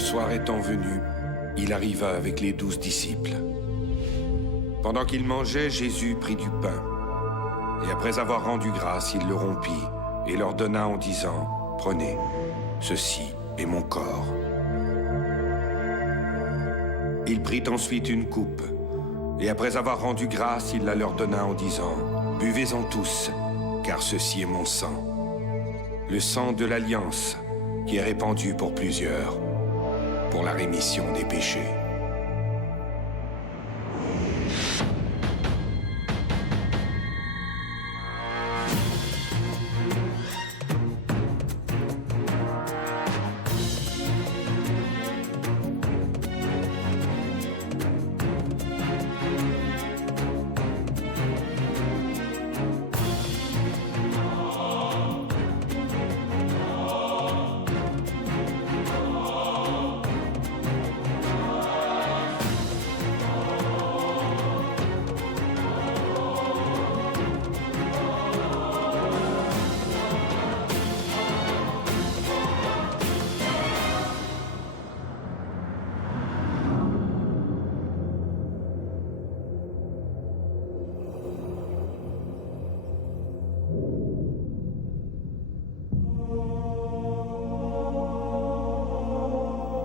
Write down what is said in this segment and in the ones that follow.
soir étant venu, il arriva avec les 12 disciples. Pendant qu'ils mangeaient, Jésus prit du pain. Et après avoir rendu grâce, il le rompit et leur donna en disant, « Prenez, ceci est mon corps. » Il prit ensuite une coupe. Et après avoir rendu grâce, il la leur donna en disant, « Buvez-en tous, car ceci est mon sang. Le sang de l'Alliance, qui est répandu pour plusieurs, pour la rémission des péchés. »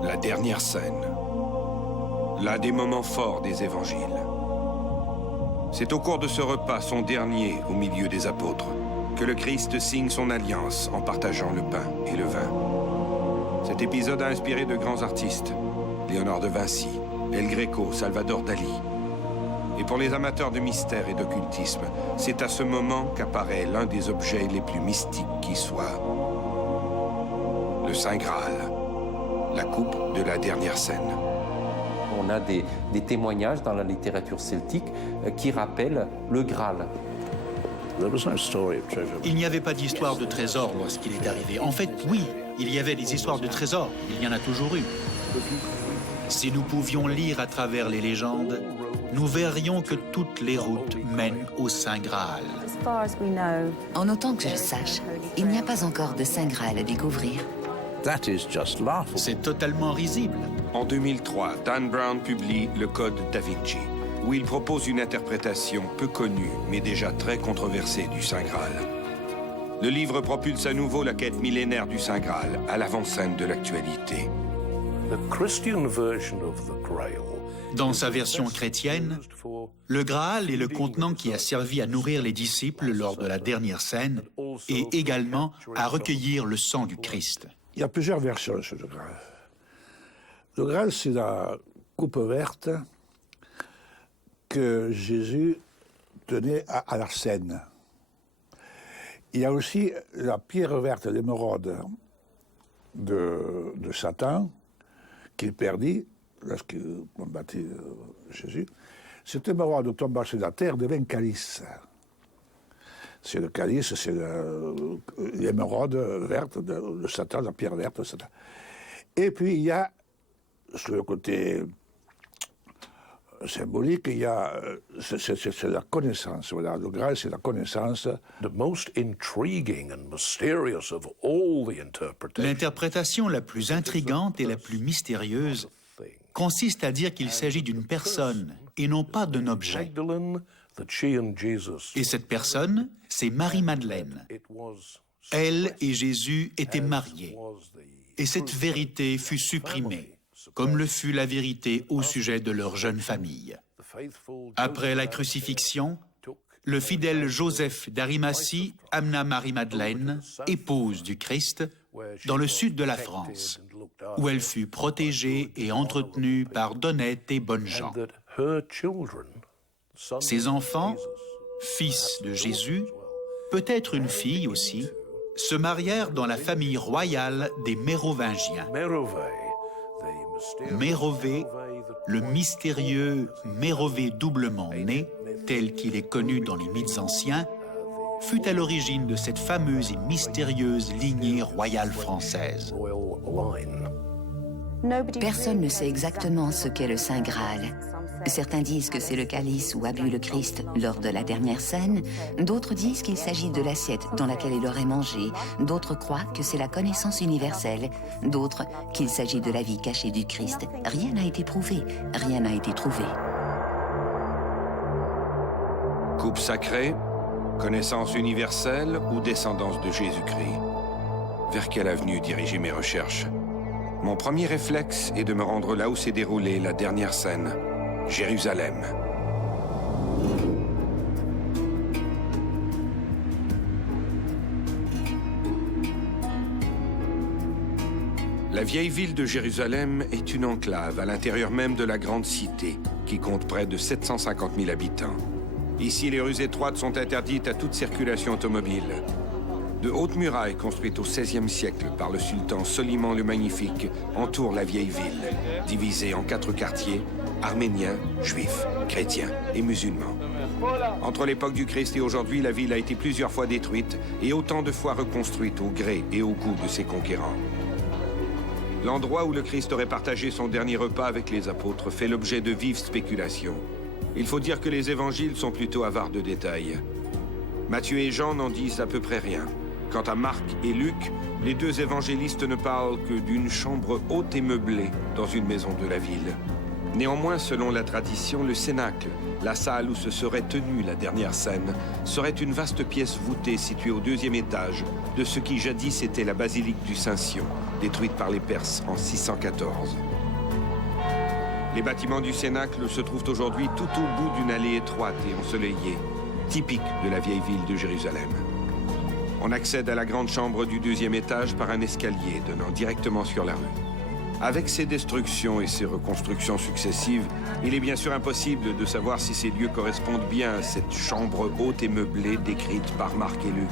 La dernière scène, l'un des moments forts des évangiles. C'est au cours de ce repas, son dernier au milieu des apôtres, que le Christ signe son alliance en partageant le pain et le vin. Cet épisode a inspiré de grands artistes, Léonard de Vinci, El Greco, Salvador Dali. Et pour les amateurs de mystère et d'occultisme, c'est à ce moment qu'apparaît l'un des objets les plus mystiques qui soit, le Saint Graal. La coupe de la dernière scène. On a des témoignages dans la littérature celtique qui rappellent le Graal. Il n'y avait pas d'histoire de trésor lorsqu'il est arrivé. En fait, oui, il y avait des histoires de trésors. Il y en a toujours eu. Si nous pouvions lire à travers les légendes, nous verrions que toutes les routes mènent au Saint Graal. En autant que je sache, il n'y a pas encore de Saint Graal à découvrir. C'est totalement risible. En 2003, Dan Brown publie Le Code Da Vinci, où il propose une interprétation peu connue, mais déjà très controversée du Saint Graal. Le livre propulse à nouveau la quête millénaire du Saint Graal à l'avant-scène de l'actualité. Dans sa version chrétienne, le Graal est le contenant qui a servi à nourrir les disciples lors de la dernière scène et également à recueillir le sang du Christ. Il y a plusieurs versions sur le Graal. Le Graal, c'est la coupe verte que Jésus tenait à la Seine. Il y a aussi la pierre verte, l'émeraude de Satan, qu'il perdit lorsqu'il combattit Jésus. Cette émeraude tombant sur la terre devient calice. C'est le calice, c'est l'émeraude verte de Satan, la pierre verte de Satan. Et puis il y a, sur le côté symbolique, il y a, c'est la connaissance. Voilà, le Graal, c'est la connaissance. L'interprétation la plus intrigante et la plus mystérieuse consiste à dire qu'il s'agit d'une personne et non pas d'un objet. Et cette personne, c'est Marie-Madeleine. Elle et Jésus étaient mariés. Et cette vérité fut supprimée, comme le fut la vérité au sujet de leur jeune famille. Après la crucifixion, le fidèle Joseph d'Arimathie amena Marie-Madeleine, épouse du Christ, dans le sud de la France, où elle fut protégée et entretenue par d'honnêtes et bonnes gens. Ses enfants, fils de Jésus, peut-être une fille aussi, se marièrent dans la famille royale des Mérovingiens. Mérové, le mystérieux Mérové doublement né, tel qu'il est connu dans les mythes anciens, fut à l'origine de cette fameuse et mystérieuse lignée royale française. Personne ne sait exactement ce qu'est le Saint Graal, Certains disent que c'est le calice où a bu le Christ lors de la dernière scène, d'autres disent qu'il s'agit de l'assiette dans laquelle il aurait mangé, d'autres croient que c'est la connaissance universelle, d'autres qu'il s'agit de la vie cachée du Christ. Rien n'a été prouvé, rien n'a été trouvé. Coupe sacrée, connaissance universelle ou descendance de Jésus-Christ? Vers quelle avenue diriger mes recherches? Mon premier réflexe est de me rendre là où s'est déroulée la dernière scène, Jérusalem. La vieille ville de Jérusalem est une enclave à l'intérieur même de la grande cité, qui compte près de 750 000 habitants. Ici, les rues étroites sont interdites à toute circulation automobile. De hautes murailles construites au XVIe siècle par le sultan Soliman le Magnifique entourent la vieille ville, divisée en 4 quartiers, arméniens, juifs, chrétiens et musulmans. Entre l'époque du Christ et aujourd'hui, la ville a été plusieurs fois détruite et autant de fois reconstruite au gré et au goût de ses conquérants. L'endroit où le Christ aurait partagé son dernier repas avec les apôtres fait l'objet de vives spéculations. Il faut dire que les évangiles sont plutôt avares de détails. Matthieu et Jean n'en disent à peu près rien. Quant à Marc et Luc, les 2 évangélistes ne parlent que d'une chambre haute et meublée dans une maison de la ville. Néanmoins, selon la tradition, le cénacle, la salle où se serait tenue la dernière scène, serait une vaste pièce voûtée située au 2e étage de ce qui jadis était la basilique du Saint-Sion, détruite par les Perses en 614. Les bâtiments du cénacle se trouvent aujourd'hui tout au bout d'une allée étroite et ensoleillée, typique de la vieille ville de Jérusalem. On accède à la grande chambre du 2e étage par un escalier donnant directement sur la rue. Avec ces destructions et ces reconstructions successives, il est bien sûr impossible de savoir si ces lieux correspondent bien à cette chambre haute et meublée décrite par Marc et Luc.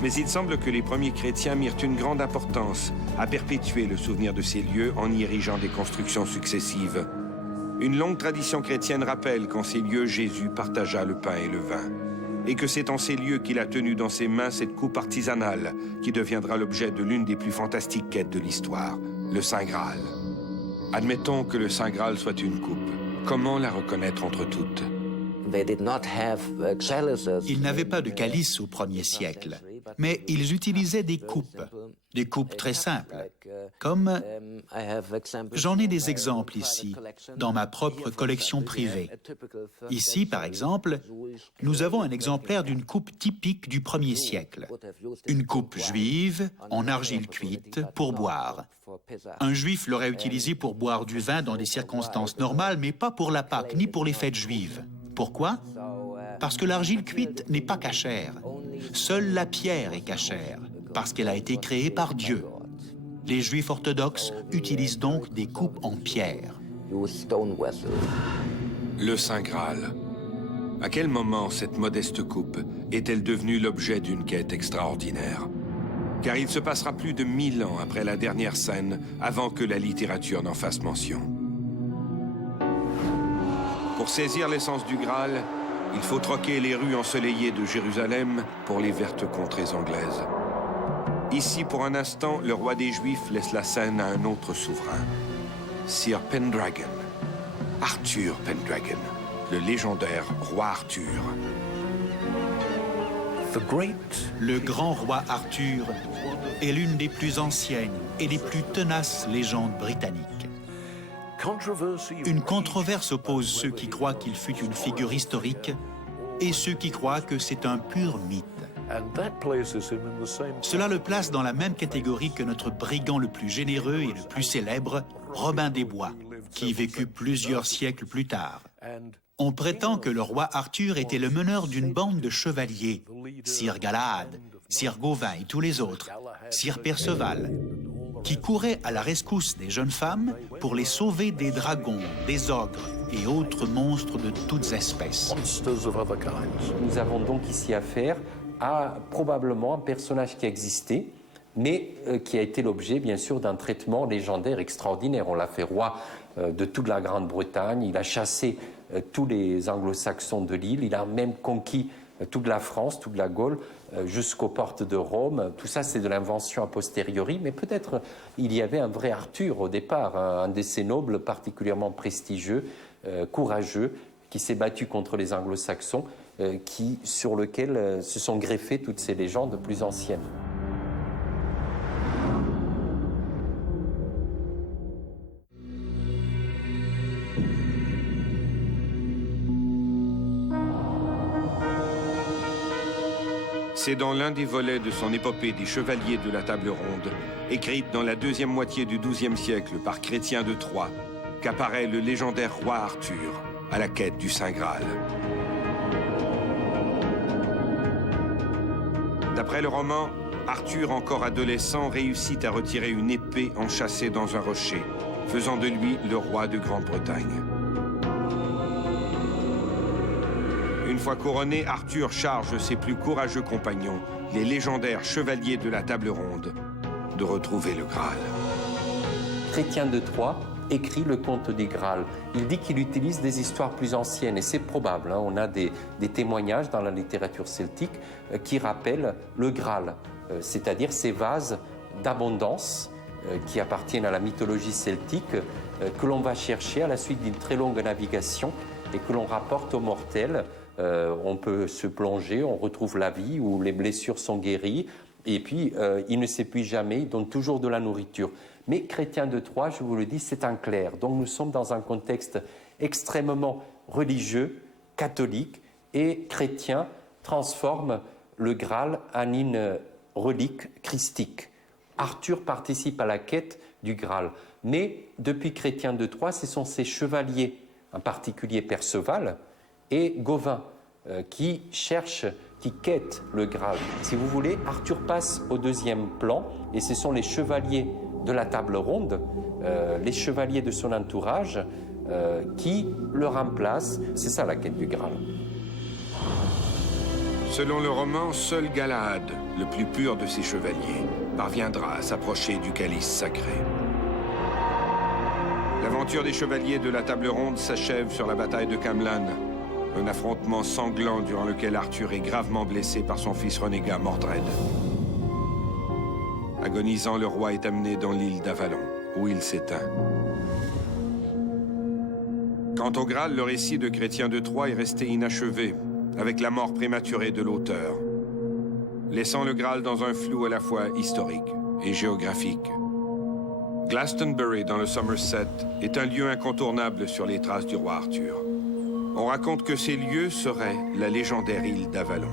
Mais il semble que les premiers chrétiens mirent une grande importance à perpétuer le souvenir de ces lieux en y érigeant des constructions successives. Une longue tradition chrétienne rappelle qu'en ces lieux, Jésus partagea le pain et le vin, et que c'est en ces lieux qu'il a tenu dans ses mains cette coupe artisanale qui deviendra l'objet de l'une des plus fantastiques quêtes de l'histoire, le Saint Graal. Admettons que le Saint Graal soit une coupe. Comment la reconnaître entre toutes? Ils n'avaient pas de calice au 1er siècle, mais ils utilisaient des coupes très simples, comme j'en ai des exemples ici, dans ma propre collection privée. Ici, par exemple, nous avons un exemplaire d'une coupe typique du 1er siècle, une coupe juive en argile cuite pour boire. Un juif l'aurait utilisée pour boire du vin dans des circonstances normales, mais pas pour la Pâque ni pour les fêtes juives. Pourquoi? Parce que l'argile cuite n'est pas cachère. Seule la pierre est cachère, parce qu'elle a été créée par Dieu. Les Juifs orthodoxes utilisent donc des coupes en pierre. Le Saint Graal. À quel moment cette modeste coupe est-elle devenue l'objet d'une quête extraordinaire? Car il se passera plus de 1000 ans après la dernière scène avant que la littérature n'en fasse mention. Pour saisir l'essence du Graal, il faut troquer les rues ensoleillées de Jérusalem pour les vertes contrées anglaises. Ici, pour un instant, le roi des Juifs laisse la scène à un autre souverain, Sir Pendragon, Arthur Pendragon, le légendaire roi Arthur. Le grand roi Arthur est l'une des plus anciennes et des plus tenaces légendes britanniques. Une controverse oppose ceux qui croient qu'il fut une figure historique et ceux qui croient que c'est un pur mythe. Cela le place dans la même catégorie que notre brigand le plus généreux et le plus célèbre, Robin des Bois, qui vécut plusieurs siècles plus tard. On prétend que le roi Arthur était le meneur d'une bande de chevaliers, Sir Galahad, Sir Gawain et tous les autres, Sir Perceval, qui couraient à la rescousse des jeunes femmes pour les sauver des dragons, des ogres et autres monstres de toutes espèces. Nous avons donc ici affaire à probablement un personnage qui existait, mais qui a été l'objet, bien sûr, d'un traitement légendaire extraordinaire. On l'a fait roi de toute la Grande-Bretagne, il a chassé tous les anglo-saxons de l'île, il a même conquis toute la France, toute la Gaule, jusqu'aux portes de Rome. Tout ça, c'est de l'invention a posteriori, mais peut-être il y avait un vrai Arthur au départ, un de ces nobles particulièrement prestigieux courageux qui s'est battu contre les anglo-saxons, sur lequel se sont greffées toutes ces légendes plus anciennes. C'est dans l'un des volets de son épopée des Chevaliers de la Table Ronde, écrite dans la deuxième moitié du XIIe siècle par Chrétien de Troyes, qu'apparaît le légendaire roi Arthur à la quête du Saint Graal. D'après le roman, Arthur, encore adolescent, réussit à retirer une épée enchâssée dans un rocher, faisant de lui le roi de Grande-Bretagne. Une fois couronné, Arthur charge ses plus courageux compagnons, les légendaires chevaliers de la Table Ronde, de retrouver le Graal. Chrétien de Troyes écrit le conte du Graal. Il dit qu'il utilise des histoires plus anciennes, et c'est probable. On a des témoignages dans la littérature celtique qui rappellent le Graal, c'est-à-dire ces vases d'abondance qui appartiennent à la mythologie celtique, que l'on va chercher à la suite d'une très longue navigation et que l'on rapporte aux mortels. On peut se plonger, on retrouve la vie, où les blessures sont guéries, et puis il ne s'épuise jamais, il donne toujours de la nourriture. Mais Chrétien de Troyes, je vous le dis, c'est un clerc. Donc nous sommes dans un contexte extrêmement religieux, catholique, et Chrétien transforme le Graal en une relique christique. Arthur participe à la quête du Graal. Mais depuis Chrétien de Troyes, ce sont ses chevaliers, en particulier Perceval et Gauvin, qui cherchent, qui quêtent le Graal. Si vous voulez, Arthur passe au deuxième plan, et ce sont les chevaliers de la Table Ronde, les chevaliers de son entourage, qui le remplacent. C'est ça la quête du Graal. Selon le roman, seul Galahad, le plus pur de ses chevaliers, parviendra à s'approcher du calice sacré. L'aventure des chevaliers de la Table Ronde s'achève sur la bataille de Camlann, un affrontement sanglant durant lequel Arthur est gravement blessé par son fils renégat Mordred. Agonisant, le roi est amené dans l'île d'Avalon, où il s'éteint. Quant au Graal, le récit de Chrétien de Troyes est resté inachevé, avec la mort prématurée de l'auteur, laissant le Graal dans un flou à la fois historique et géographique. Glastonbury, dans le Somerset, est un lieu incontournable sur les traces du roi Arthur. On raconte que ces lieux seraient la légendaire île d'Avalon.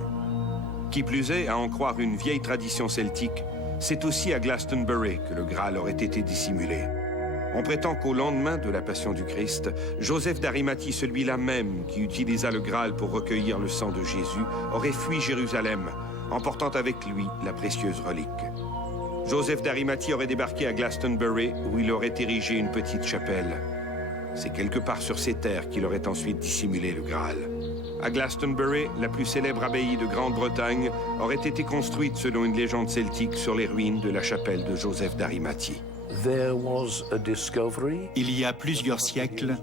Qui plus est, à en croire une vieille tradition celtique, c'est aussi à Glastonbury que le Graal aurait été dissimulé. On prétend qu'au lendemain de la Passion du Christ, Joseph d'Arimathie, celui-là même qui utilisa le Graal pour recueillir le sang de Jésus, aurait fui Jérusalem, emportant avec lui la précieuse relique. Joseph d'Arimathie aurait débarqué à Glastonbury, où il aurait érigé une petite chapelle. C'est quelque part sur ces terres qu'il aurait ensuite dissimulé le Graal. À Glastonbury, la plus célèbre abbaye de Grande-Bretagne aurait été construite selon une légende celtique sur les ruines de la chapelle de Joseph d'Arimathie. Il y a plusieurs siècles,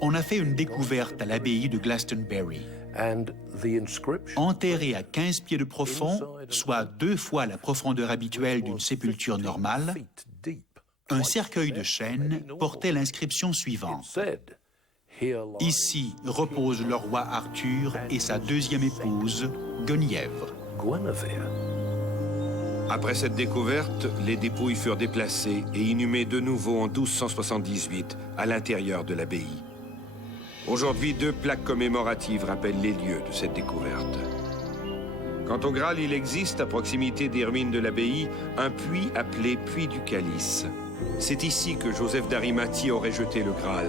on a fait une découverte à l'abbaye de Glastonbury. Enterré à 15 pieds de profond, soit 2 fois la profondeur habituelle d'une sépulture normale, un cercueil de chêne portait l'inscription suivante. Ici repose le roi Arthur et sa deuxième épouse, Guenièvre. Après cette découverte, les dépouilles furent déplacées et inhumées de nouveau en 1278 à l'intérieur de l'abbaye. Aujourd'hui, 2 plaques commémoratives rappellent les lieux de cette découverte. Quant au Graal, il existe, à proximité des ruines de l'abbaye, un puits appelé Puits du Calice. C'est ici que Joseph d'Arimathie aurait jeté le Graal.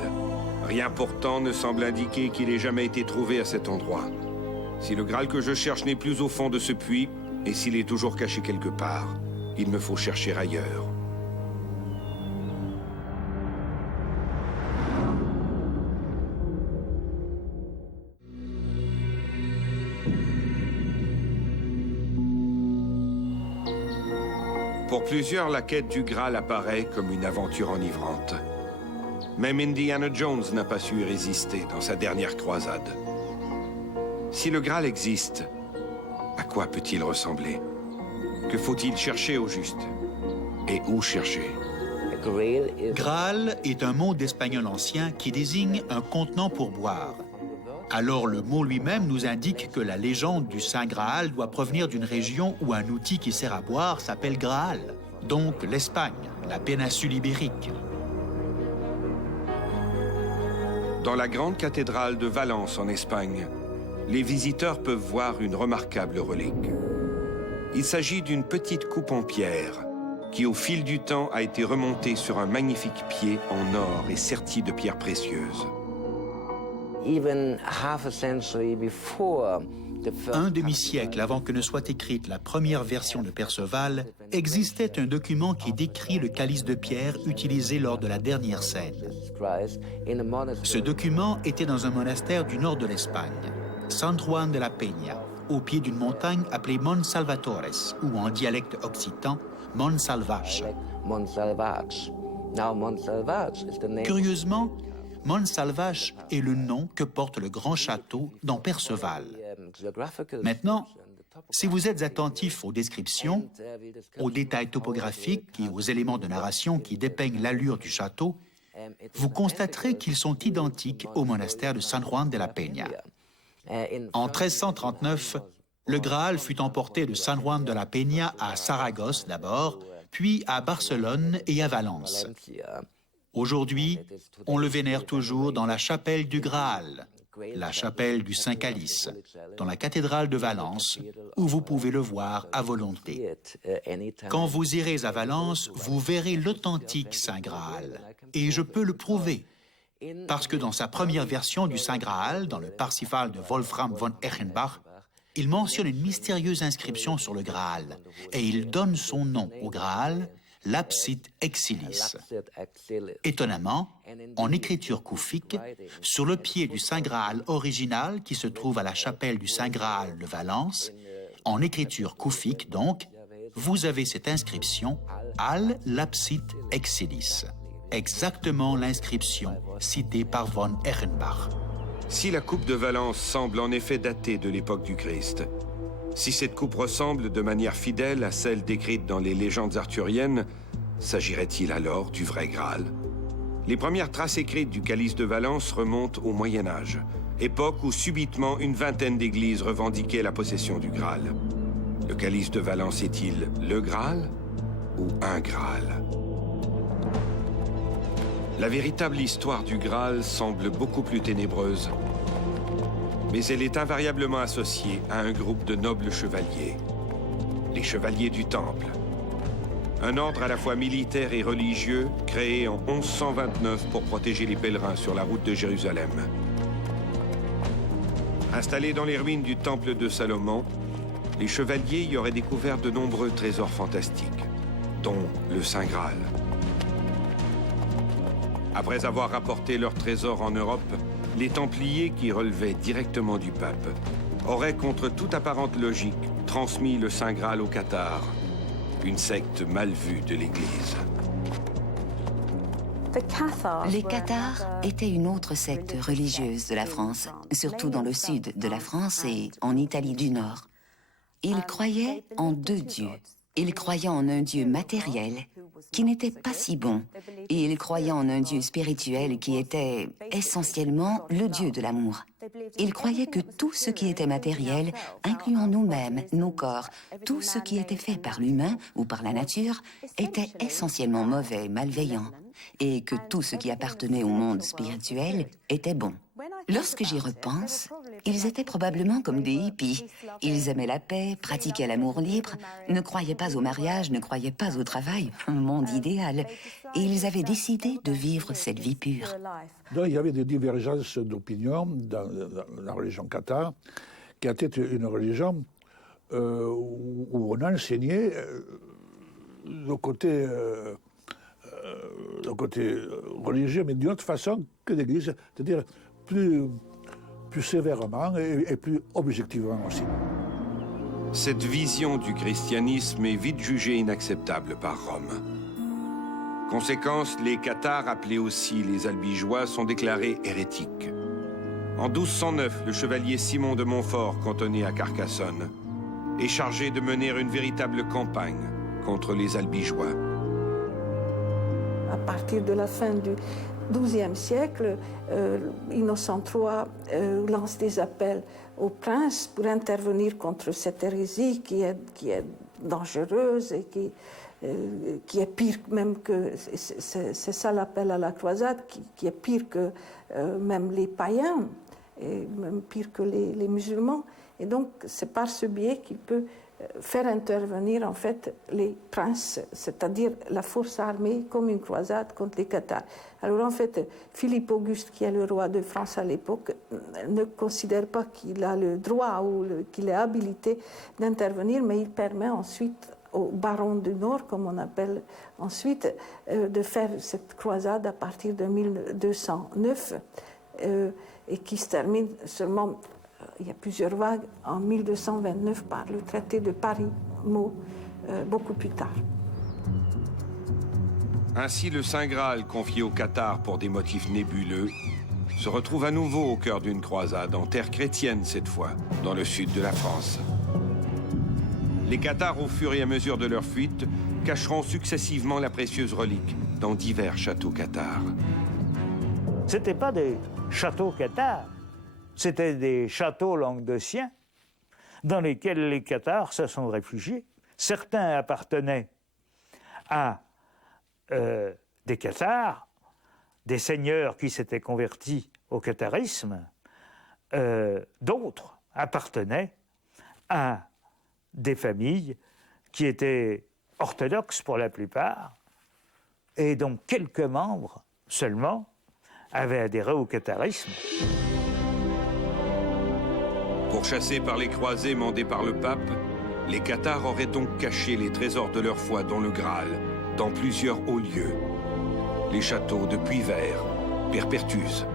Rien pourtant ne semble indiquer qu'il ait jamais été trouvé à cet endroit. Si le Graal que je cherche n'est plus au fond de ce puits, et s'il est toujours caché quelque part, il me faut chercher ailleurs. Pour plusieurs, la quête du Graal apparaît comme une aventure enivrante. Même Indiana Jones n'a pas su y résister dans sa dernière croisade. Si le Graal existe, à quoi peut-il ressembler? Que faut-il chercher au juste? Et où chercher? Graal est un mot d'espagnol ancien qui désigne un contenant pour boire. Alors le mot lui-même nous indique que la légende du Saint Graal doit provenir d'une région où un outil qui sert à boire s'appelle Graal, donc l'Espagne, la péninsule ibérique. Dans la grande cathédrale de Valence en Espagne, les visiteurs peuvent voir une remarquable relique. Il s'agit d'une petite coupe en pierre qui, au fil du temps, a été remontée sur un magnifique pied en or et serti de pierres précieuses. Un demi-siècle avant que ne soit écrite la première version de Perceval, existait un document qui décrit le calice de pierre utilisé lors de la dernière scène. Ce document était dans un monastère du nord de l'Espagne, San Juan de la Peña, au pied d'une montagne appelée Mont Salvatores, ou en dialecte occitan, Mont Salvache. Curieusement, Mont Salvache est le nom que porte le grand château dans Perceval. Maintenant, si vous êtes attentif aux descriptions, aux détails topographiques et aux éléments de narration qui dépeignent l'allure du château, vous constaterez qu'ils sont identiques au monastère de San Juan de la Peña. En 1339, le Graal fut emporté de San Juan de la Peña à Saragosse d'abord, puis à Barcelone et à Valence. Aujourd'hui, on le vénère toujours dans la chapelle du Graal, la chapelle du Saint-Calice, dans la cathédrale de Valence, où vous pouvez le voir à volonté. Quand vous irez à Valence, vous verrez l'authentique Saint Graal, et je peux le prouver, parce que dans sa première version du Saint Graal, dans le Parsifal de Wolfram von Eschenbach, il mentionne une mystérieuse inscription sur le Graal, et il donne son nom au Graal, Lapsit Exilis. Étonnamment, en écriture koufique, sur le pied du Saint Graal original qui se trouve à la chapelle du Saint Graal de Valence, en écriture koufique donc, vous avez cette inscription Al Lapsit Exilis, exactement l'inscription citée par von Eschenbach. Si la coupe de Valence semble en effet datée de l'époque du Christ, si cette coupe ressemble de manière fidèle à celle décrite dans les légendes arthuriennes, s'agirait-il alors du vrai Graal? Les premières traces écrites du calice de Valence remontent au Moyen Âge, époque où subitement une vingtaine d'églises revendiquaient la possession du Graal. Le calice de Valence est-il le Graal ou un Graal? La véritable histoire du Graal semble beaucoup plus ténébreuse, mais elle est invariablement associée à un groupe de nobles chevaliers, les Chevaliers du Temple, un ordre à la fois militaire et religieux créé en 1129 pour protéger les pèlerins sur la route de Jérusalem. Installés dans les ruines du Temple de Salomon, les chevaliers y auraient découvert de nombreux trésors fantastiques, dont le Saint Graal. Après avoir rapporté leurs trésors en Europe, les Templiers, qui relevaient directement du pape, auraient, contre toute apparente logique, transmis le Saint Graal aux Cathares, une secte mal vue de l'Église. Les Cathares étaient une autre secte religieuse de la France, surtout dans le sud de la France et en Italie du Nord. Ils croyaient en deux dieux. Ils croyaient en un dieu matériel qui n'était pas si bon, et ils croyaient en un dieu spirituel qui était essentiellement le dieu de l'amour. Ils croyaient que tout ce qui était matériel, incluant nous-mêmes, nos corps, tout ce qui était fait par l'humain ou par la nature, était essentiellement mauvais, malveillant, et que tout ce qui appartenait au monde spirituel était bon. Lorsque j'y repense, ils étaient probablement comme des hippies. Ils aimaient la paix, pratiquaient l'amour libre, ne croyaient pas au mariage, ne croyaient pas au travail, un monde idéal. Et ils avaient décidé de vivre cette vie pure. Donc, il y avait des divergences d'opinion dans la religion cathare, qui était une religion où on enseignait le côté religieux, mais d'une autre façon que l'Église, c'est-à-dire plus sévèrement et plus objectivement aussi. Cette vision du christianisme est vite jugée inacceptable par Rome. Conséquence, les Cathares, appelés aussi les Albigeois, sont déclarés hérétiques. En 1209, le chevalier Simon de Montfort, cantonné à Carcassonne, est chargé de mener une véritable campagne contre les Albigeois. à partir de la fin du XIIe siècle, Innocent III lance des appels au prince pour intervenir contre cette hérésie qui est dangereuse et qui est pire même que... C'est ça l'appel à la croisade, qui est pire que même les païens, et même pire que les musulmans. Et donc, c'est par ce biais qu'il peut faire intervenir, en fait, les princes, c'est-à-dire la force armée, comme une croisade contre les Cathares. Alors, en fait, Philippe Auguste, qui est le roi de France à l'époque, ne considère pas qu'il a le droit ou qu'il est habilité d'intervenir, mais il permet ensuite au baron du Nord, comme on appelle ensuite, de faire cette croisade à partir de 1209, et qui se termine seulement... Il y a plusieurs vagues en 1229 par le traité de Paris-Meaux, beaucoup plus tard. Ainsi, le Saint Graal, confié aux Cathares pour des motifs nébuleux, se retrouve à nouveau au cœur d'une croisade, en terre chrétienne cette fois, dans le sud de la France. Les Cathares, au fur et à mesure de leur fuite, cacheront successivement la précieuse relique dans divers châteaux cathares. Ce n'étaient pas des châteaux cathares. C'était des châteaux languedociens dans lesquels les Cathares se sont réfugiés. Certains appartenaient à des Cathares, des seigneurs qui s'étaient convertis au catharisme. D'autres appartenaient à des familles qui étaient orthodoxes pour la plupart, et dont quelques membres seulement avaient adhéré au catharisme. Pourchassés par les croisés mandés par le pape, les Cathares auraient donc caché les trésors de leur foi, dont le Graal, dans plusieurs hauts lieux. Les châteaux de Puyvert, Perpertuse,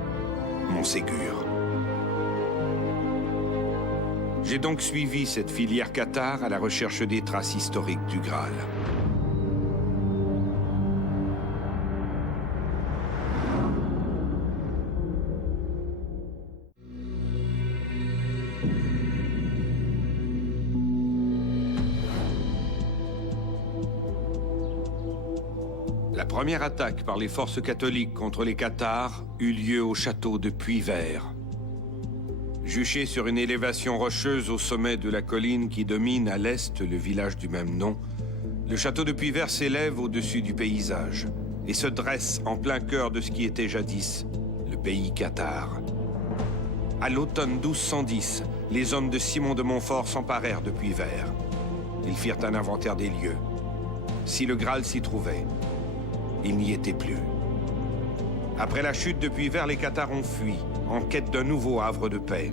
Montségur. J'ai donc suivi cette filière cathare à la recherche des traces historiques du Graal. La première attaque par les forces catholiques contre les Cathares eut lieu au château de Puyvert. Juché sur une élévation rocheuse au sommet de la colline qui domine à l'est le village du même nom, le château de Puyvert s'élève au-dessus du paysage et se dresse en plein cœur de ce qui était jadis le pays cathare. À l'automne 1210, les hommes de Simon de Montfort s'emparèrent de Puyvert. Ils firent un inventaire des lieux. Si le Graal s'y trouvait, il n'y était plus. Après la chute de Puyvert, les Cathares ont fui, en quête d'un nouveau havre de paix.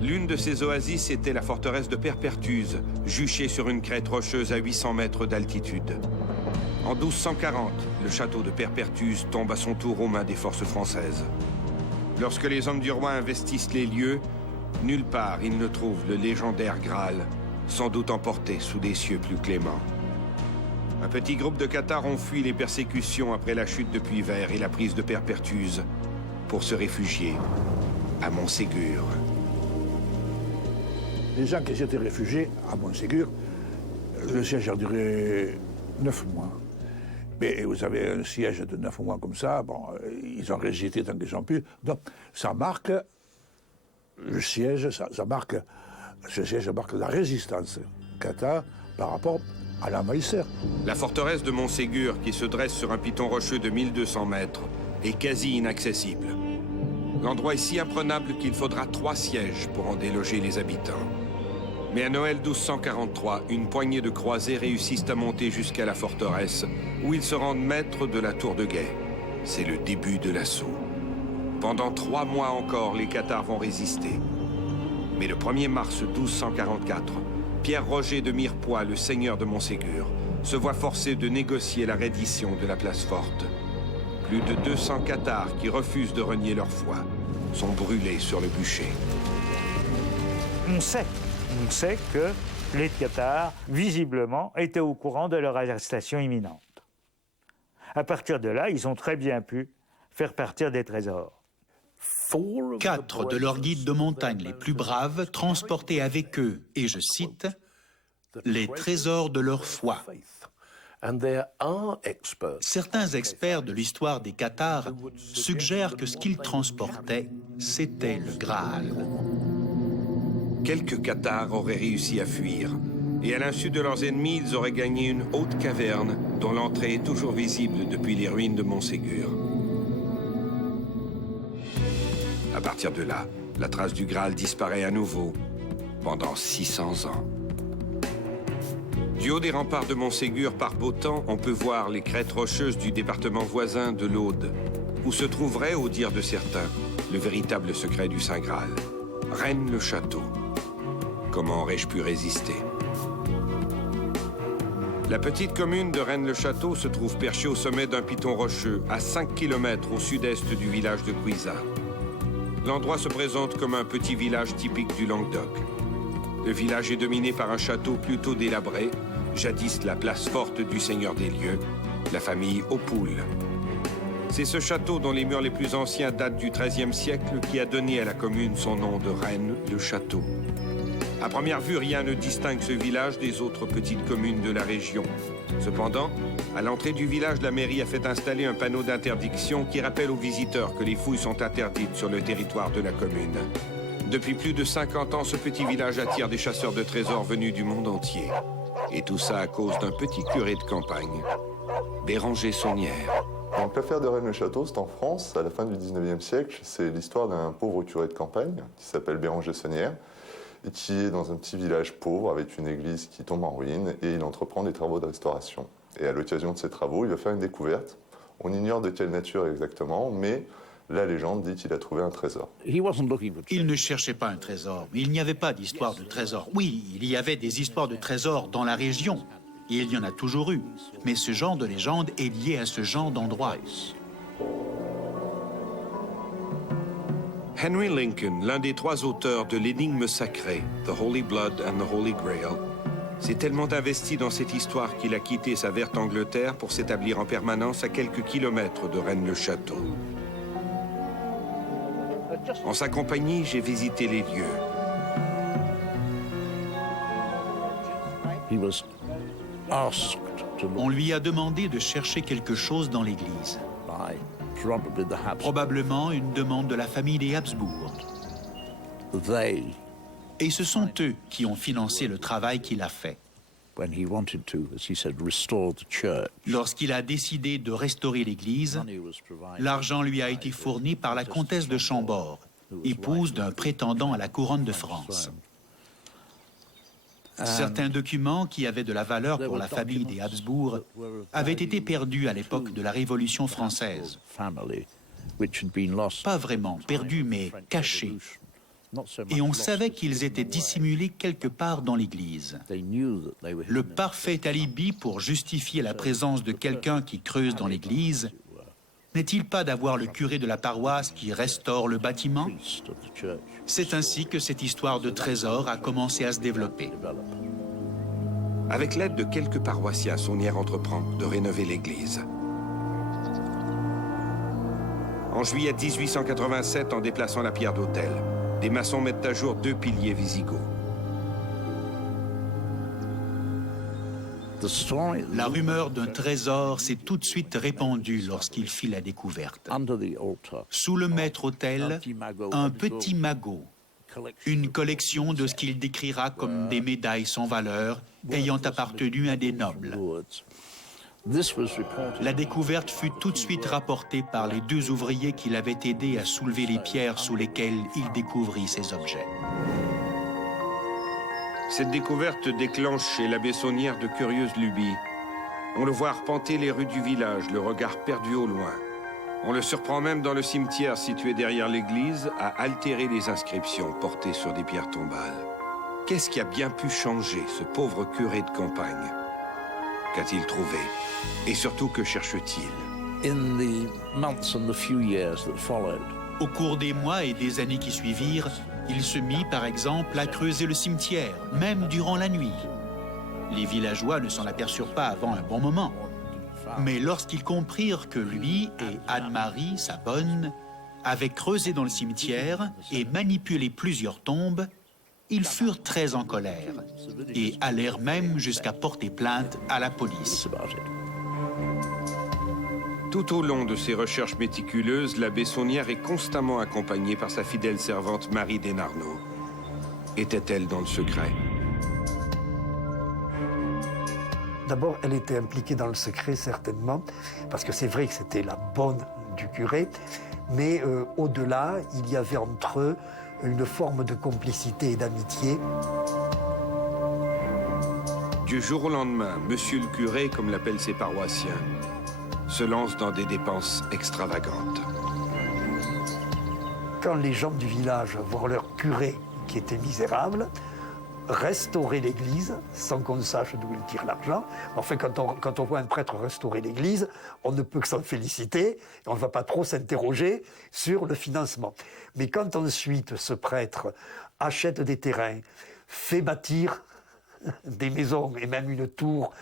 L'une de ces oasis était la forteresse de Perpertuse, juchée sur une crête rocheuse à 800 mètres d'altitude. En 1240, le château de Perpertuse tombe à son tour aux mains des forces françaises. Lorsque les hommes du roi investissent les lieux, nulle part ils ne trouvent le légendaire Graal, sans doute emporté sous des cieux plus cléments. Un petit groupe de Cathares ont fui les persécutions après la chute de Puyvert et la prise de Perpertuse pour se réfugier à Montségur. Les gens qui s'étaient réfugiés à Montségur, le siège a duré 9 mois. Mais vous avez un siège de 9 mois comme ça, bon, ils ont résisté tant qu'ils ont pu. Donc ça marque le siège, ce siège marque la résistance cathare par rapport à l'envahisseur. La forteresse de Montségur, qui se dresse sur un piton rocheux de 1200 mètres, est quasi inaccessible. L'endroit est si imprenable qu'il faudra 3 sièges pour en déloger les habitants. Mais à Noël 1243, une poignée de croisés réussissent à monter jusqu'à la forteresse, où ils se rendent maîtres de la tour de guet. C'est le début de l'assaut. Pendant 3 mois encore, les Cathares vont résister. Mais le 1er mars 1244, Pierre-Roger de Mirepoix, le seigneur de Montségur, se voit forcé de négocier la reddition de la place forte. Plus de 200 Cathares qui refusent de renier leur foi sont brûlés sur le bûcher. On sait que les Cathares, visiblement, étaient au courant de leur arrestation imminente. À partir de là, ils ont très bien pu faire partir des trésors. 4 de leurs guides de montagne les plus braves transportaient avec eux, et je cite, « les trésors de leur foi ». Certains experts de l'histoire des Cathares suggèrent que ce qu'ils transportaient, c'était le Graal. Quelques Cathares auraient réussi à fuir, et à l'insu de leurs ennemis, ils auraient gagné une haute caverne dont l'entrée est toujours visible depuis les ruines de Montségur. À partir de là, la trace du Graal disparaît à nouveau pendant 600 ans. Du haut des remparts de Montségur, par beau temps, on peut voir les crêtes rocheuses du département voisin de l'Aude, où se trouverait, au dire de certains, le véritable secret du Saint Graal. Rennes-le-Château. Comment aurais-je pu résister? La petite commune de Rennes-le-Château se trouve perchée au sommet d'un piton rocheux, à 5 km au sud-est du village de Cuisat. L'endroit se présente comme un petit village typique du Languedoc. Le village est dominé par un château plutôt délabré, jadis la place forte du seigneur des lieux, la famille Aupoul. C'est ce château dont les murs les plus anciens datent du XIIIe siècle qui a donné à la commune son nom de Rennes-le-Château. À première vue, rien ne distingue ce village des autres petites communes de la région. Cependant, à l'entrée du village, la mairie a fait installer un panneau d'interdiction qui rappelle aux visiteurs que les fouilles sont interdites sur le territoire de la commune. Depuis plus de 50 ans, ce petit village attire des chasseurs de trésors venus du monde entier. Et tout ça à cause d'un petit curé de campagne, Béranger Saunière. Donc l'affaire de Rennes-le-Château, c'est en France, à la fin du 19e siècle. C'est l'histoire d'un pauvre curé de campagne qui s'appelle Béranger Saunière et qui est dans un petit village pauvre avec une église qui tombe en ruine et il entreprend des travaux de restauration. Et à l'occasion de ces travaux, il va faire une découverte. On ignore de quelle nature exactement, mais la légende dit qu'il a trouvé un trésor. Il ne cherchait pas un trésor. Il n'y avait pas d'histoire de trésor. Oui, il y avait des histoires de trésors dans la région. Et il y en a toujours eu. Mais ce genre de légende est lié à ce genre d'endroit. Henry Lincoln, l'un des 3 auteurs de l'énigme sacrée, The Holy Blood and the Holy Grail, s'est tellement investi dans cette histoire qu'il a quitté sa verte Angleterre pour s'établir en permanence à quelques kilomètres de Rennes-le-Château. En sa compagnie, j'ai visité les lieux. On lui a demandé de chercher quelque chose dans l'église. Probablement une demande de la famille des Habsbourg. Et ce sont eux qui ont financé le travail qu'il a fait. Lorsqu'il a décidé de restaurer l'église, l'argent lui a été fourni par la comtesse de Chambord, épouse d'un prétendant à la couronne de France. Certains documents qui avaient de la valeur pour la famille des Habsbourg avaient été perdus à l'époque de la Révolution française. Pas vraiment perdus, mais cachés. Et on savait qu'ils étaient dissimulés quelque part dans l'église. Le parfait alibi pour justifier la présence de quelqu'un qui creuse dans l'église n'est-il pas d'avoir le curé de la paroisse qui restaure le bâtiment? C'est ainsi que cette histoire de trésor a commencé à se développer. Avec l'aide de quelques paroissiens, Saunière entreprend de rénover l'église. En juillet 1887, en déplaçant la pierre d'autel, des maçons mettent à jour 2 piliers visigoths. La rumeur d'un trésor s'est tout de suite répandue lorsqu'il fit la découverte. Sous le maître-autel, un petit magot, une collection de ce qu'il décrira comme des médailles sans valeur ayant appartenu à des nobles. La découverte fut tout de suite rapportée par les 2 ouvriers qui l'avaient aidé à soulever les pierres sous lesquelles il découvrit ces objets. Cette découverte déclenche chez l'abbé Saunière de curieuses lubies. On le voit arpenter les rues du village, le regard perdu au loin. On le surprend même dans le cimetière situé derrière l'église à altérer les inscriptions portées sur des pierres tombales. Qu'est-ce qui a bien pu changer ce pauvre curé de campagne? Qu'a-t-il trouvé? Et surtout, que cherche-t-il? Au cours des mois et des années qui suivirent, il se mit, par exemple, à creuser le cimetière, même durant la nuit. Les villageois ne s'en aperçurent pas avant un bon moment. Mais lorsqu'ils comprirent que lui et Anne-Marie, sa bonne, avaient creusé dans le cimetière et manipulé plusieurs tombes, Ils furent très en colère et allèrent même jusqu'à porter plainte à la police. Tout au long de ses recherches méticuleuses, l'abbé Saunière est constamment accompagné par sa fidèle servante Marie Desnarnaud. Était-elle dans le secret? D'abord, elle était impliquée dans le secret, certainement, parce que c'est vrai que c'était la bonne du curé, mais au-delà, il y avait entre eux une forme de complicité et d'amitié. Du jour au lendemain, monsieur le curé, comme l'appellent ses paroissiens, se lance dans des dépenses extravagantes. Quand les gens du village voient leur curé, qui était misérable, restaurer l'église sans qu'on sache d'où il tire l'argent. Enfin, quand on voit un prêtre restaurer l'église, on ne peut que s'en féliciter. Et on ne va pas trop s'interroger sur le financement. Mais quand ensuite ce prêtre achète des terrains, fait bâtir des maisons et même une tour,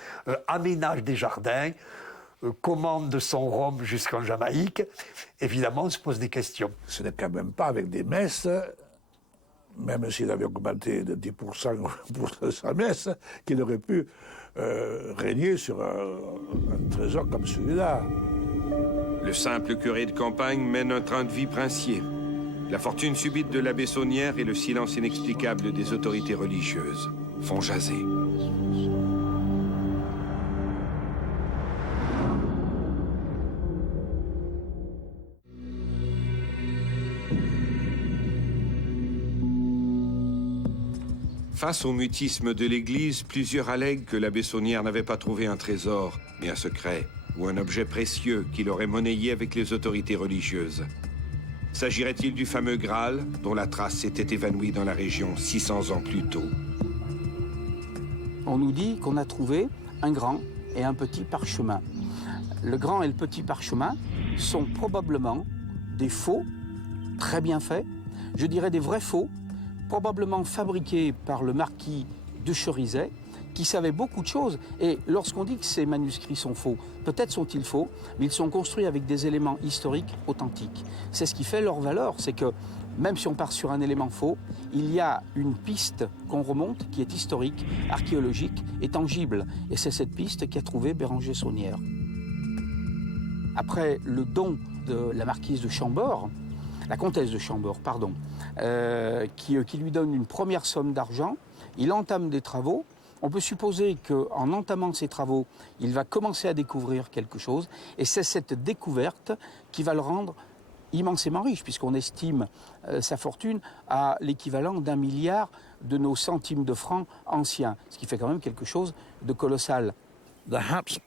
aménage des jardins, commande son rhum jusqu'en Jamaïque, évidemment on se pose des questions. Ce n'est quand même pas avec des messes, même s'il avait augmenté de 10% pour sa messe, qu'il aurait pu régner sur un trésor comme celui-là. Le simple curé de campagne mène un train de vie princier. La fortune subite de l'abbé Saunière et le silence inexplicable des autorités religieuses font jaser. Face au mutisme de l'Église, plusieurs allèguent que l'abbé Saunière n'avait pas trouvé un trésor, mais un secret, ou un objet précieux qu'il aurait monnayé avec les autorités religieuses. S'agirait-il du fameux Graal, dont la trace s'était évanouie dans la région 600 ans plus tôt? On nous dit qu'on a trouvé un grand et un petit parchemin. Le grand et le petit parchemin sont probablement des faux, très bien faits, je dirais des vrais faux, probablement fabriqués par le marquis de Cherizet, qui savait beaucoup de choses. Et lorsqu'on dit que ces manuscrits sont faux, peut-être sont-ils faux, mais ils sont construits avec des éléments historiques authentiques. C'est ce qui fait leur valeur, c'est que même si on part sur un élément faux, il y a une piste qu'on remonte qui est historique, archéologique et tangible. Et c'est cette piste qu'a trouvée Béranger Saunière. Après le don de la marquise de Chambord, la comtesse de Chambord, pardon, qui lui donne une première somme d'argent, il entame des travaux. On peut supposer qu'en entamant ces travaux, il va commencer à découvrir quelque chose. Et c'est cette découverte qui va le rendre immensément riche, puisqu'on estime sa fortune à l'équivalent d'1 milliard de nos centimes de francs anciens, ce qui fait quand même quelque chose de colossal.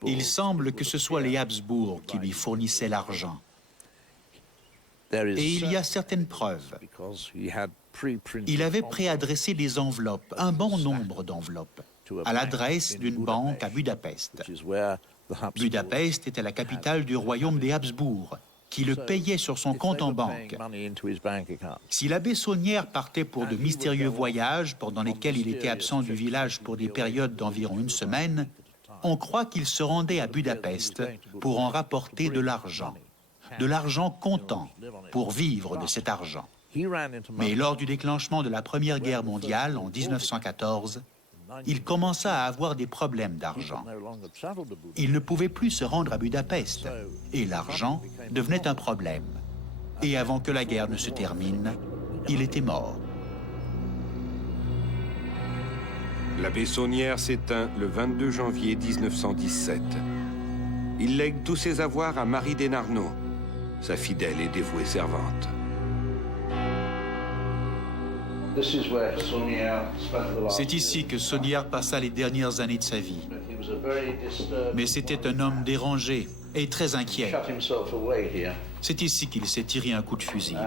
Il semble que ce soit les Habsbourg qui lui fournissaient l'argent. Et il y a certaines preuves. Il avait préadressé des enveloppes, un bon nombre d'enveloppes, à l'adresse d'une banque à Budapest. Budapest était la capitale du royaume des Habsbourg, qui le payait sur son compte en banque. Si l'abbé Saunière partait pour de mystérieux voyages pendant lesquels il était absent du village pour des périodes d'environ 1 semaine, on croit qu'il se rendait à Budapest pour en rapporter de l'argent comptant pour vivre de cet argent. Mais lors du déclenchement de la Première Guerre mondiale en 1914, il commença à avoir des problèmes d'argent. Il ne pouvait plus se rendre à Budapest et l'argent devenait un problème. Et avant que la guerre ne se termine, il était mort. L'abbé Saunière s'éteint le 22 janvier 1917. Il lègue tous ses avoirs à Marie Desnarnaud, sa fidèle et dévouée servante. C'est ici que Saunière passa les dernières années de sa vie. Mais c'était un homme dérangé et très inquiet. C'est ici qu'il s'est tiré un coup de fusil.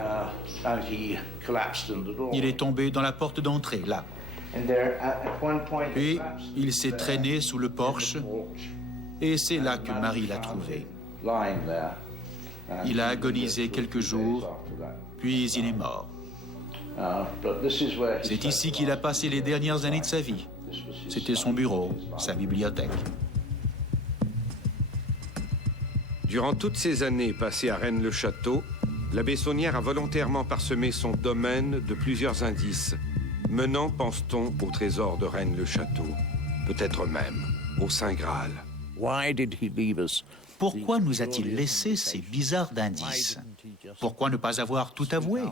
Il est tombé dans la porte d'entrée, là. Puis, il s'est traîné sous le porche et c'est là que Marie l'a trouvé. Il a agonisé quelques jours, puis il est mort. C'est ici qu'il a passé les dernières années de sa vie. C'était son bureau, sa bibliothèque. Durant toutes ces années passées à Rennes-le-Château, l'abbé Saunière a volontairement parsemé son domaine de plusieurs indices, menant, pense-t-on, au trésor de Rennes-le-Château, peut-être même au Saint Graal. Pourquoi nous a-t-il laissé ces bizarres indices? Pourquoi ne pas avoir tout avoué?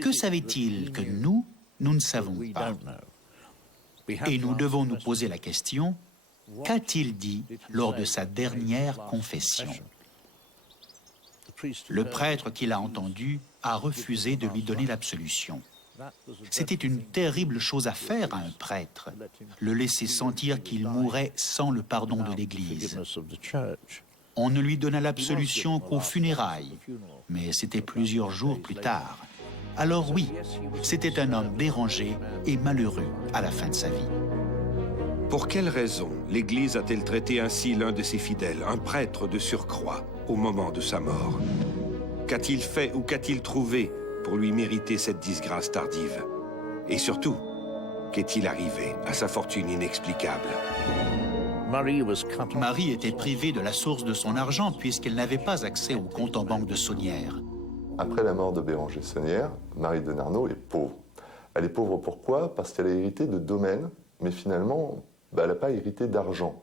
Que savait-il que nous ne savons pas? Et nous devons nous poser la question, qu'a-t-il dit lors de sa dernière confession? Le prêtre qui l'a entendu a refusé de lui donner l'absolution. C'était une terrible chose à faire à un prêtre, le laisser sentir qu'il mourrait sans le pardon de l'Église. On ne lui donna l'absolution qu'aux funérailles, mais c'était plusieurs jours plus tard. Alors oui, c'était un homme dérangé et malheureux à la fin de sa vie. Pour quelle raison l'Église a-t-elle traité ainsi l'un de ses fidèles, un prêtre de surcroît, au moment de sa mort? Qu'a-t-il fait ou qu'a-t-il trouvé pour lui mériter cette disgrâce tardive? Et surtout, qu'est-il arrivé à sa fortune inexplicable? Marie était privée de la source de son argent puisqu'elle n'avait pas accès au compte en banque de Saunière. Après la mort de Béranger Saunière, Marie de Narnaud est pauvre. Elle est pauvre pourquoi? Parce qu'elle a hérité de domaines, mais finalement, elle n'a pas hérité d'argent.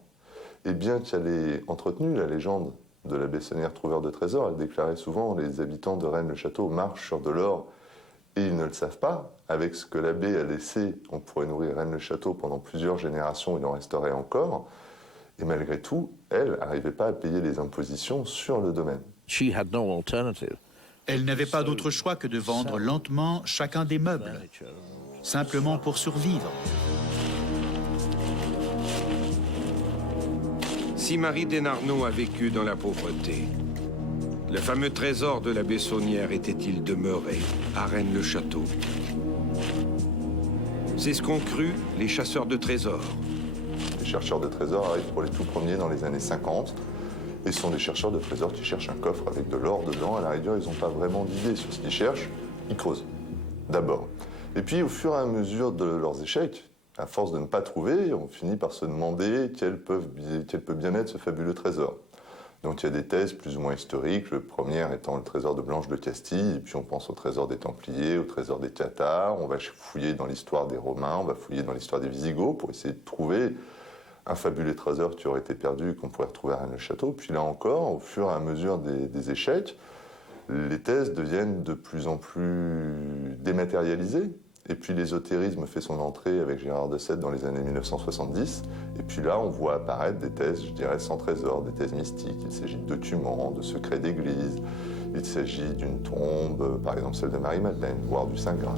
Et bien qu'elle ait entretenu la légende de l'abbé Saunière trouveur de trésors, elle déclarait souvent « Les habitants de Rennes-le-Château marchent sur de l'or et ils ne le savent pas. Avec ce que l'abbé a laissé, on pourrait nourrir Rennes-le-Château pendant plusieurs générations, il en resterait encore. » Et malgré tout, elle n'arrivait pas à payer les impositions sur le domaine. Elle n'avait pas d'autre choix que de vendre lentement chacun des meubles, simplement pour survivre. Si Marie des Narnaud a vécu dans la pauvreté, le fameux trésor de l'abbé Saunière était-il demeuré à Rennes-le-Château? C'est ce qu'ont cru les chasseurs de trésors. Les chercheurs de trésors arrivent pour les tout premiers dans les années 50. Et ce sont des chercheurs de trésors qui cherchent un coffre avec de l'or dedans. À la rigueur, ils n'ont pas vraiment d'idée sur ce qu'ils cherchent. Ils creusent, d'abord. Et puis, au fur et à mesure de leurs échecs, à force de ne pas trouver, on finit par se demander quel peut bien être ce fabuleux trésor. Donc il y a des thèses plus ou moins historiques, le premier étant le trésor de Blanche de Castille, et puis on pense au trésor des Templiers, au trésor des Cathares, on va fouiller dans l'histoire des Romains, on va fouiller dans l'histoire des Visigoths pour essayer de trouver un fabuleux trésor qui aurait été perdu et qu'on pourrait retrouver à Rennes-le-Château. Puis là encore, au fur et à mesure des échecs, les thèses deviennent de plus en plus dématérialisées. Et puis l'ésotérisme fait son entrée avec Gérard de Sède dans les années 1970. Et puis là, on voit apparaître des thèses, je dirais, sans trésor, des thèses mystiques. Il s'agit de documents, de secrets d'église. Il s'agit d'une tombe, par exemple celle de Marie-Madeleine, voire du Saint Graal.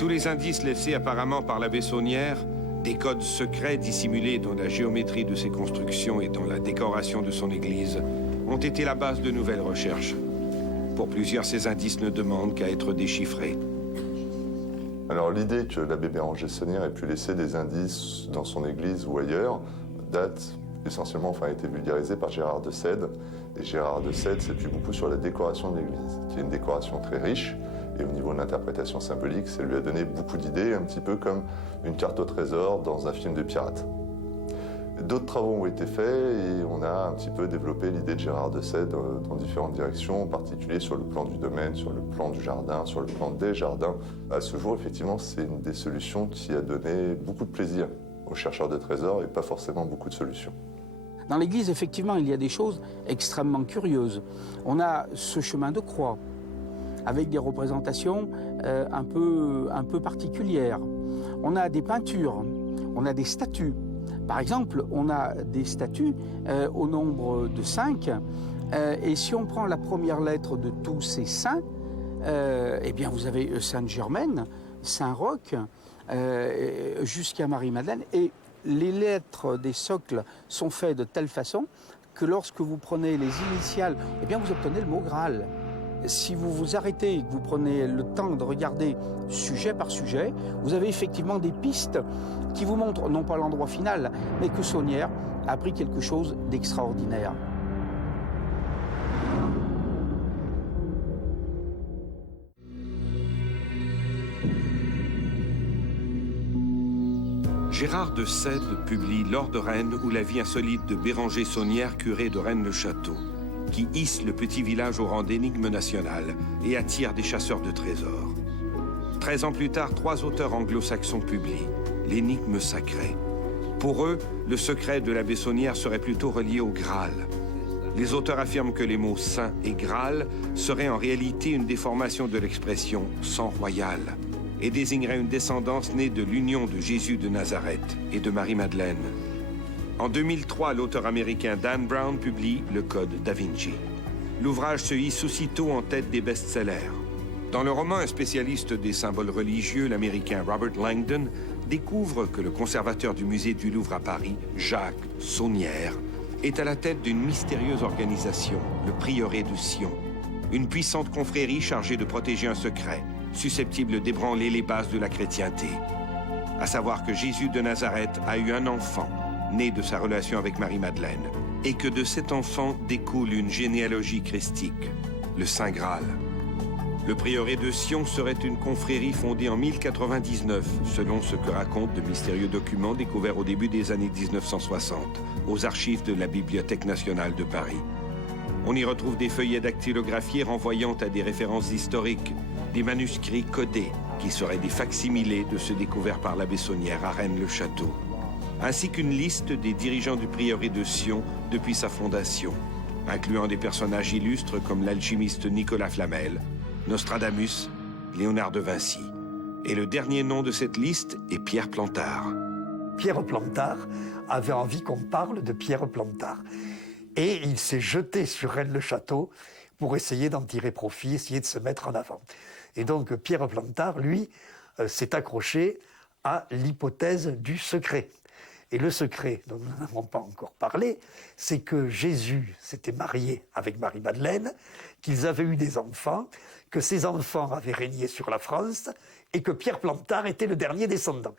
Tous les indices laissés apparemment par l'abbé Saunière, des codes secrets dissimulés dans la géométrie de ses constructions et dans la décoration de son église, ont été la base de nouvelles recherches. Pour plusieurs, ces indices ne demandent qu'à être déchiffrés. Alors l'idée que l'abbé Béranger Saunière ait pu laisser des indices dans son église ou ailleurs date essentiellement, a été vulgarisée par Gérard de Sède. Et Gérard de Sède s'appuie beaucoup sur la décoration de l'église, qui est une décoration très riche. Et au niveau de l'interprétation symbolique, ça lui a donné beaucoup d'idées, un petit peu comme une carte au trésor dans un film de pirate. D'autres travaux ont été faits et on a un petit peu développé l'idée de Gérard de Sède dans différentes directions, en particulier sur le plan du domaine, sur le plan du jardin, sur le plan des jardins. À ce jour, effectivement, c'est une des solutions qui a donné beaucoup de plaisir aux chercheurs de trésors et pas forcément beaucoup de solutions. Dans l'église, effectivement, il y a des choses extrêmement curieuses. On a ce chemin de croix, avec des représentations un peu particulières. On a des peintures, on a des statues. Par exemple, on a des statues au nombre de 5, et si on prend la première lettre de tous ces saints, eh bien vous avez Sainte-Germaine, Saint-Roch, jusqu'à Marie-Madeleine, et les lettres des socles sont faites de telle façon que lorsque vous prenez les initiales, eh bien vous obtenez le mot Graal. Si vous vous arrêtez et que vous prenez le temps de regarder sujet par sujet, vous avez effectivement des pistes qui vous montrent, non pas l'endroit final, mais que Saunière a pris quelque chose d'extraordinaire. Gérard de Sède publie L'Or de Rennes ou la vie insolite de Béranger Saunière, curé de Rennes-le-Château, qui hisse le petit village au rang d'énigme nationale et attire des chasseurs de trésors. 13 ans plus tard, 3 auteurs anglo-saxons publient l'énigme sacrée. Pour eux, le secret de la Bessonnière serait plutôt relié au Graal. Les auteurs affirment que les mots saint et Graal seraient en réalité une déformation de l'expression sang royal et désigneraient une descendance née de l'union de Jésus de Nazareth et de Marie-Madeleine. En 2003, l'auteur américain Dan Brown publie Le Code da Vinci. L'ouvrage se hisse aussitôt en tête des best-sellers. Dans le roman, un spécialiste des symboles religieux, l'américain Robert Langdon, découvre que le conservateur du musée du Louvre à Paris, Jacques Saunière, est à la tête d'une mystérieuse organisation, le Prieuré de Sion, une puissante confrérie chargée de protéger un secret, susceptible d'ébranler les bases de la chrétienté. À savoir que Jésus de Nazareth a eu un enfant, né de sa relation avec Marie-Madeleine, et que de cet enfant découle une généalogie christique, le Saint Graal. Le prieuré de Sion serait une confrérie fondée en 1099, selon ce que racontent de mystérieux documents découverts au début des années 1960, aux archives de la Bibliothèque nationale de Paris. On y retrouve des feuillets dactylographiés renvoyant à des références historiques, des manuscrits codés, qui seraient des facsimilés de ceux découverts par la Bessonnière à Rennes-le-Château, ainsi qu'une liste des dirigeants du prieuré de Sion depuis sa fondation, incluant des personnages illustres comme l'alchimiste Nicolas Flamel, Nostradamus, Léonard de Vinci. Et le dernier nom de cette liste est Pierre Plantard. Pierre Plantard avait envie qu'on parle de Pierre Plantard. Et il s'est jeté sur Rennes-le-Château pour essayer d'en tirer profit, essayer de se mettre en avant. Et donc Pierre Plantard, lui, s'est accroché à l'hypothèse du secret. Et le secret, dont nous n'avons pas encore parlé, c'est que Jésus s'était marié avec Marie-Madeleine, qu'ils avaient eu des enfants, que ces enfants avaient régné sur la France et que Pierre Plantard était le dernier descendant.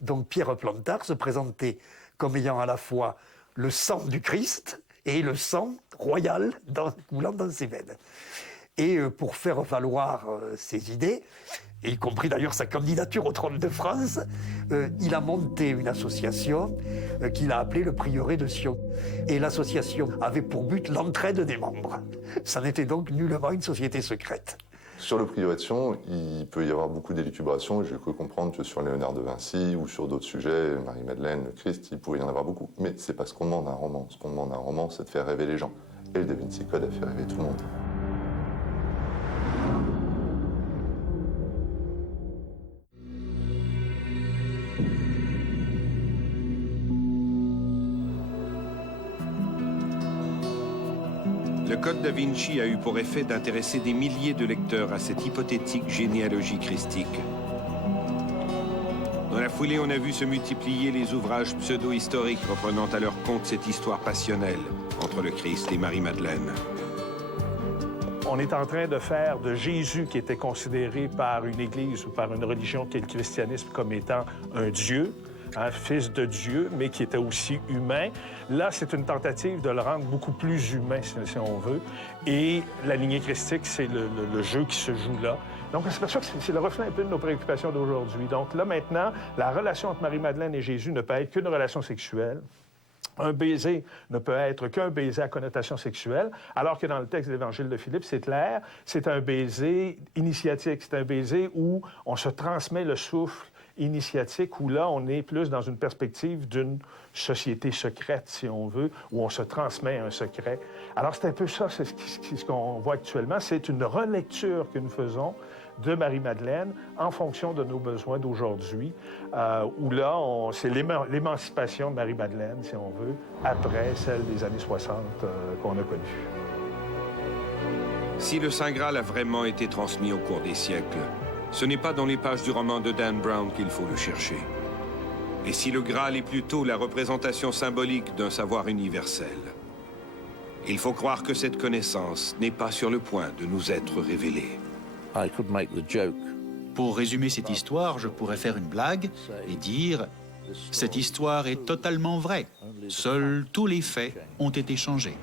Donc Pierre Plantard se présentait comme ayant à la fois le sang du Christ et le sang royal coulant dans ses veines. Et pour faire valoir ses idées, y compris d'ailleurs sa candidature au trône de France, il a monté une association qu'il a appelée le Prieuré de Sion. Et l'association avait pour but l'entraide des membres. Ça n'était donc nullement une société secrète. Sur le prieuré de Sion, il peut y avoir beaucoup d'élucubrations. J'ai cru comprendre que sur Léonard de Vinci ou sur d'autres sujets, Marie-Madeleine, le Christ, il pouvait y en avoir beaucoup. Mais c'est pas ce qu'on demande à un roman. Ce qu'on demande à un roman, c'est de faire rêver les gens. Et le Da Vinci Code a fait rêver tout le monde. Le Code da Vinci a eu pour effet d'intéresser des milliers de lecteurs à cette hypothétique généalogie christique. Dans la foulée, on a vu se multiplier les ouvrages pseudo-historiques reprenant à leur compte cette histoire passionnelle entre le Christ et Marie-Madeleine. On est en train de faire de Jésus, qui était considéré par une Église ou par une religion qui est le christianisme, comme étant un Dieu, un fils de Dieu, mais qui était aussi humain. Là, c'est une tentative de le rendre beaucoup plus humain, si on veut. Et la lignée christique, c'est le jeu qui se joue là. Donc, on s'aperçoit que c'est le reflet un peu de nos préoccupations d'aujourd'hui. Donc là, maintenant, la relation entre Marie-Madeleine et Jésus ne peut être qu'une relation sexuelle. Un baiser ne peut être qu'un baiser à connotation sexuelle, alors que dans le texte de l'Évangile de Philippe, c'est clair, c'est un baiser initiatique, c'est un baiser où on se transmet le souffle initiatique, où là, on est plus dans une perspective d'une société secrète, si on veut, où on se transmet un secret. Alors, c'est un peu ça, c'est ce qu'on voit actuellement. C'est une relecture que nous faisons de Marie-Madeleine en fonction de nos besoins d'aujourd'hui, où là, c'est l'émancipation de Marie-Madeleine, si on veut, après celle des années 60 qu'on a connue. Si le Saint Graal a vraiment été transmis au cours des siècles, ce n'est pas dans les pages du roman de Dan Brown qu'il faut le chercher. Et si le Graal est plutôt la représentation symbolique d'un savoir universel, il faut croire que cette connaissance n'est pas sur le point de nous être révélée. Pour résumer cette histoire, je pourrais faire une blague et dire « Cette histoire est totalement vraie. Seuls tous les faits ont été changés. »